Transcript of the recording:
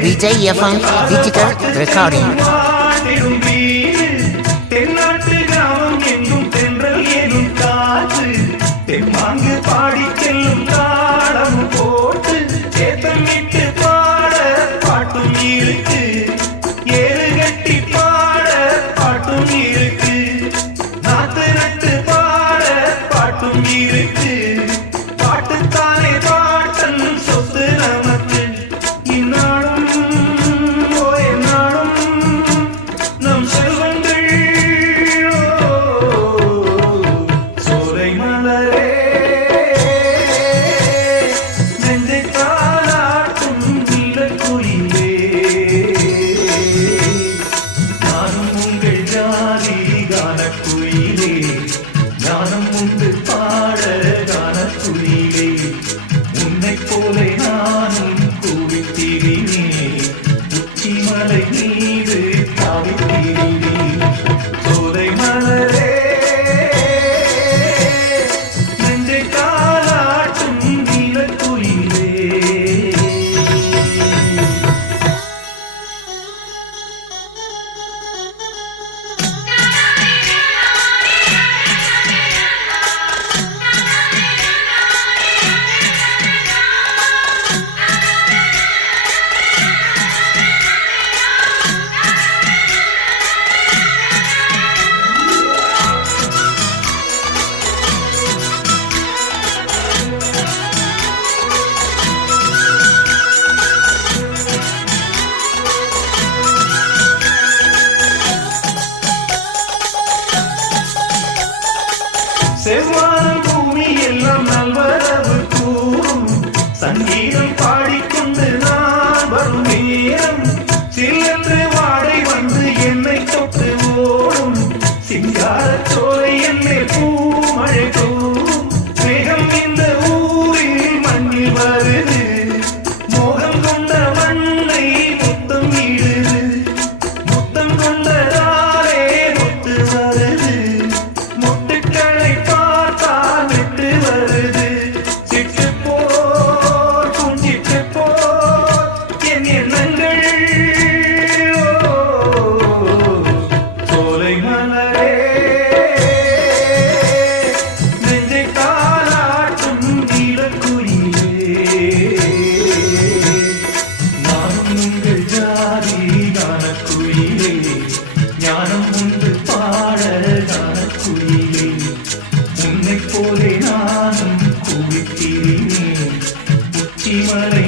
Vijay FM Digital Recording. தென்னாட்டு கிராமம் எங்கும் தென்றல் ஏதும் காற்று தெம்மாங்கு பாடி செல்லும் தாளம் போட்டு ஏத்தமிட்டு பாட பாட்டும் இருக்கு ஏறு கட்டி பாட பாட்டும் இருக்கு நாத்து நட்டு பாட பாட்டும் இருக்கு பாட்டுத்தானே பாட்டன் சொத்து நமக்கு இந்நாளும் ஓயநாளும் நம் செல்வங்கள் சோலை மலரே நெஞ்சை தாளாட்டும் நீலக்குயிலே நானும் உங்கள் ஜாதி கானக்குயிலே ஞானம் உண்டு பாட கானக்குயிலே உன்னை போலே நானும் கூவித்திரினேன் உச்சி மலை மீது தாவித்திரினேன் சோலை மலரே நெஞ்சை தாளாட்டும் நீலக்குயிலே செவ்வானம் பூமி எல்லாம் நல்வரவு கூறும் சங்கீதம் பாடிக்கொண்டு நான் வரும் நேரம் சில்லென்று வாடை வந்து என்னை தொட்டு ஓடும் சிங்கார சோலை என்னை பூமழை தோறும் மேகம் இந்த ஊரில் மண்ணில் வருது மோகம் கொண்ட மண்ணை முத்தம் இடுது முத்தம் கொண்டதாலே முத்து வருது முட்டுக்களை பார்த்தால் விட்டு வருது சிட்டு போர் குஞ்சிட்டு போர் என் எண்ணங்கள் சோலை மலரே நெஞ்சை தாளாட்டும் நீலக்குயிலே நானும் உங்கள் ஜாதி கானக்குயிலே ஞானம் உண்டு பாட கானக்குயிலே உன்னை போலே நானும் கூவித்திரினேன் உச்சி மலை